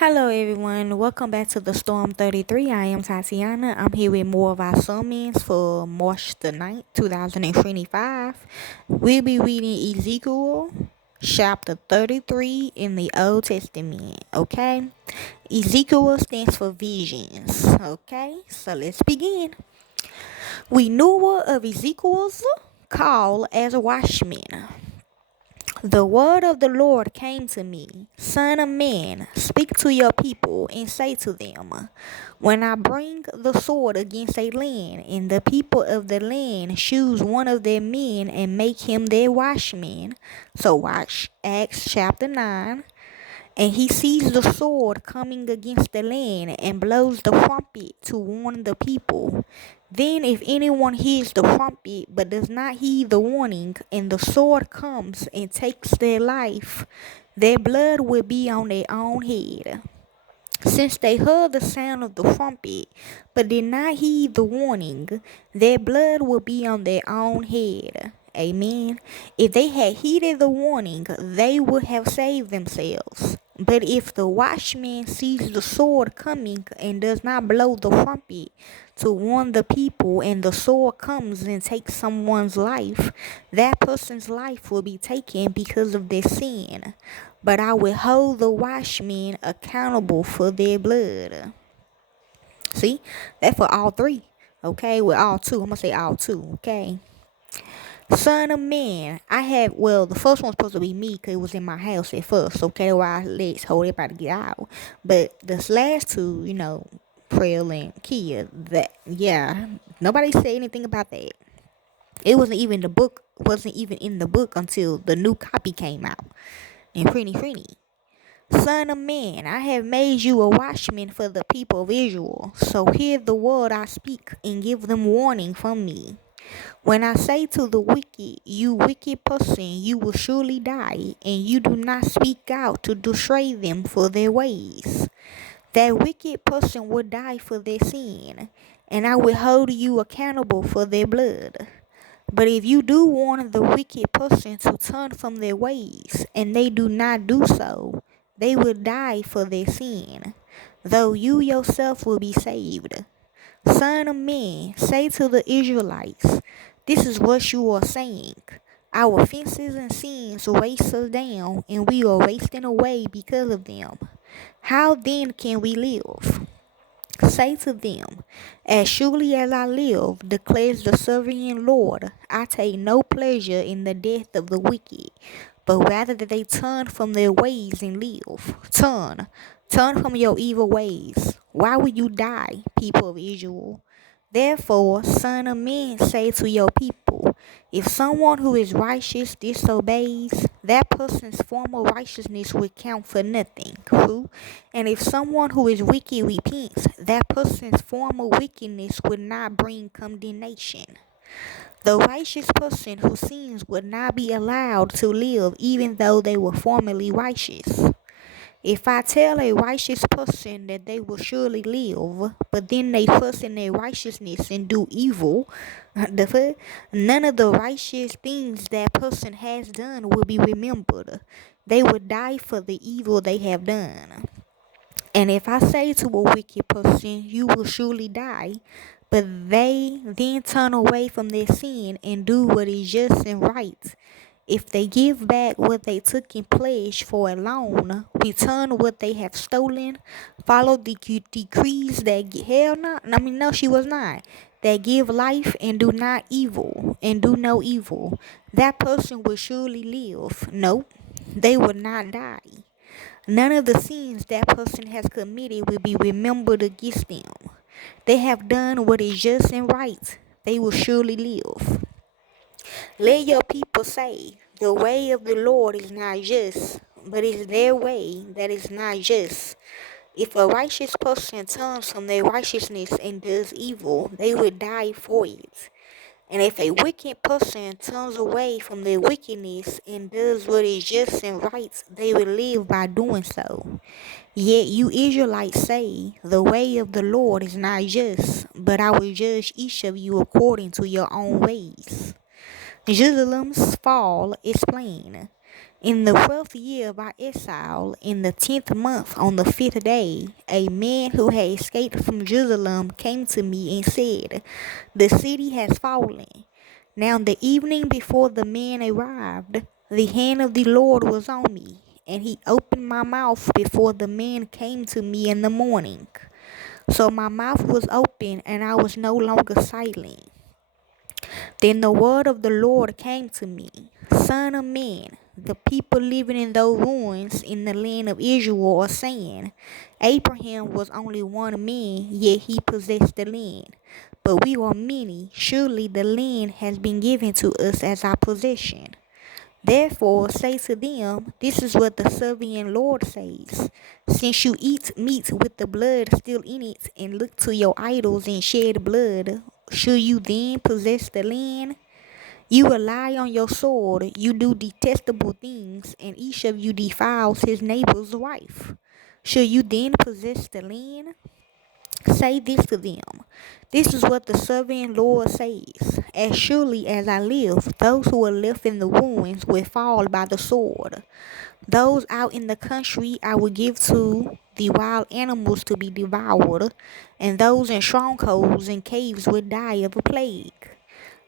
Hello everyone, welcome back to the Storm 33. I am Tatiana. I'm here with more of our sermons for March the 9th, 2025. We'll be reading Ezekiel chapter 33 in the Old Testament, okay? Ezekiel stands for visions, okay? So let's begin. Renewal of Ezekiel's call as a watchman. The word of the Lord came to me, Son of man, speak to your people and say to them, when I bring the sword against a land, and the people of the land choose one of their men and make him their watchman. So watch Acts chapter 9. And he sees the sword coming against the land and blows the trumpet to warn the people. Then if anyone hears the trumpet but does not heed the warning, and the sword comes and takes their life, their blood will be on their own head. Since they heard the sound of the trumpet, but did not heed the warning, their blood will be on their own head. Amen. If they had heeded the warning, they would have saved themselves. But if the watchman sees the sword coming and does not blow the trumpet to warn the people, and the sword comes and takes someone's life, that person's life will be taken because of their sin. But I will hold the watchmen accountable for their blood. See, that's for all three. Okay, with all two. I'm gonna say all two. Okay. Son of man, the first one's supposed to be me because it was in my house at first. Okay, why let's hold everybody to get out. But this last two, Prel and Kia, nobody said anything about that. It wasn't even in the book until the new copy came out. And pretty. Son of man, I have made you a watchman for the people of Israel. So hear the word I speak and give them warning from me. When I say to the wicked, you wicked person, you will surely die, and you do not speak out to destroy them for their ways, that wicked person will die for their sin, and I will hold you accountable for their blood. But if you do warn the wicked person to turn from their ways, and they do not do so, they will die for their sin, though you yourself will be saved. Son of man, say to the Israelites, this is what you are saying. Our offenses and sins waste us down, and we are wasting away because of them. How then can we live? Say to them, as surely as I live, declares the sovereign Lord, I take no pleasure in the death of the wicked, but rather that they turn from their ways and live. Turn from your evil ways. Why will you die, people of Israel? Therefore, son of man, say to your people, if someone who is righteous disobeys, that person's former righteousness will count for nothing. True? And if someone who is wicked repents, that person's former wickedness will not bring condemnation. The righteous person who sins would not be allowed to live even though they were formerly righteous. If I tell a righteous person that they will surely live, but then they fuss in their righteousness and do evil, none of the righteous things that person has done will be remembered. They will die for the evil they have done. And if I say to a wicked person, you will surely die, but they then turn away from their sin and do what is just and right, if they give back what they took in pledge for a loan, return what they have stolen, follow the decrees that she was not, that give life and do not evil, and do no evil, that person will surely live. No, they will not die. None of the sins that person has committed will be remembered against them. They have done what is just and right. They will surely live. Let your people say, the way of the Lord is not just, but it's their way that is not just. If a righteous person turns from their righteousness and does evil, they will die for it. And if a wicked person turns away from their wickedness and does what is just and right, they will live by doing so. Yet you Israelites say, the way of the Lord is not just, but I will judge each of you according to your own ways. Jerusalem's fall is plain. In the 12th year of our exile, in the 10th month, on the 5th day, a man who had escaped from Jerusalem came to me and said, "The city has fallen." Now the evening before the man arrived, the hand of the Lord was on me, and he opened my mouth before the man came to me in the morning. So my mouth was open, and I was no longer silent. Then the word of the Lord came to me, "Son of man, the people living in those ruins in the land of Israel are saying, Abraham was only one man, yet he possessed the land. But we are many, surely the land has been given to us as our possession. Therefore say to them, this is what the sovereign Lord says. Since you eat meat with the blood still in it, and look to your idols and shed blood, should you then possess the land? You rely on your sword, you do detestable things, and each of you defiles his neighbor's wife. Should you then possess the land? Say this to them. This is what the sovereign Lord says. As surely as I live, those who are left in the ruins will fall by the sword. Those out in the country I will give to the wild animals to be devoured, and those in strongholds and caves will die of a plague.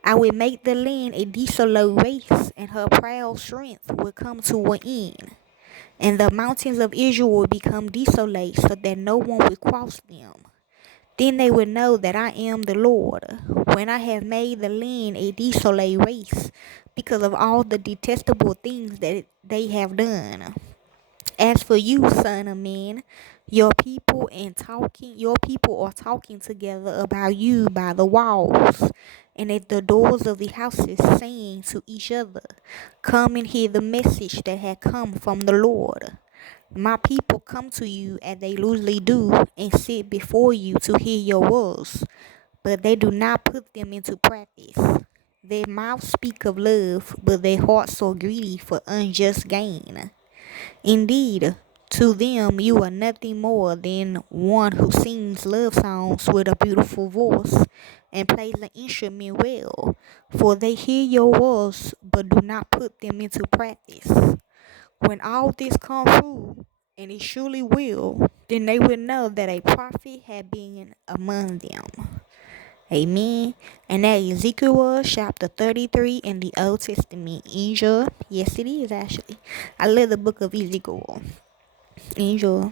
I will make the land a desolate waste, and her proud strength will come to an end. And the mountains of Israel will become desolate, so that no one will cross them. Then they will know that I am the Lord, when I have made the land a desolate waste, because of all the detestable things that they have done. As for you, son of man, your people are talking together about you by the walls and at the doors of the houses, saying to each other, come and hear the message that had come from the Lord. My people come to you as they usually do and sit before you to hear your words, but they do not put them into practice. Their mouths speak of love, but their hearts are greedy for unjust gain. Indeed, to them you are nothing more than one who sings love songs with a beautiful voice and plays the instrument well, for they hear your words but do not put them into practice. When all this comes through, and it surely will, then they will know that a prophet had been among them. Amen. And that is Ezekiel chapter 33 in the Old Testament. Enjoy. Yes, it is actually. I love the book of Ezekiel. Enjoy.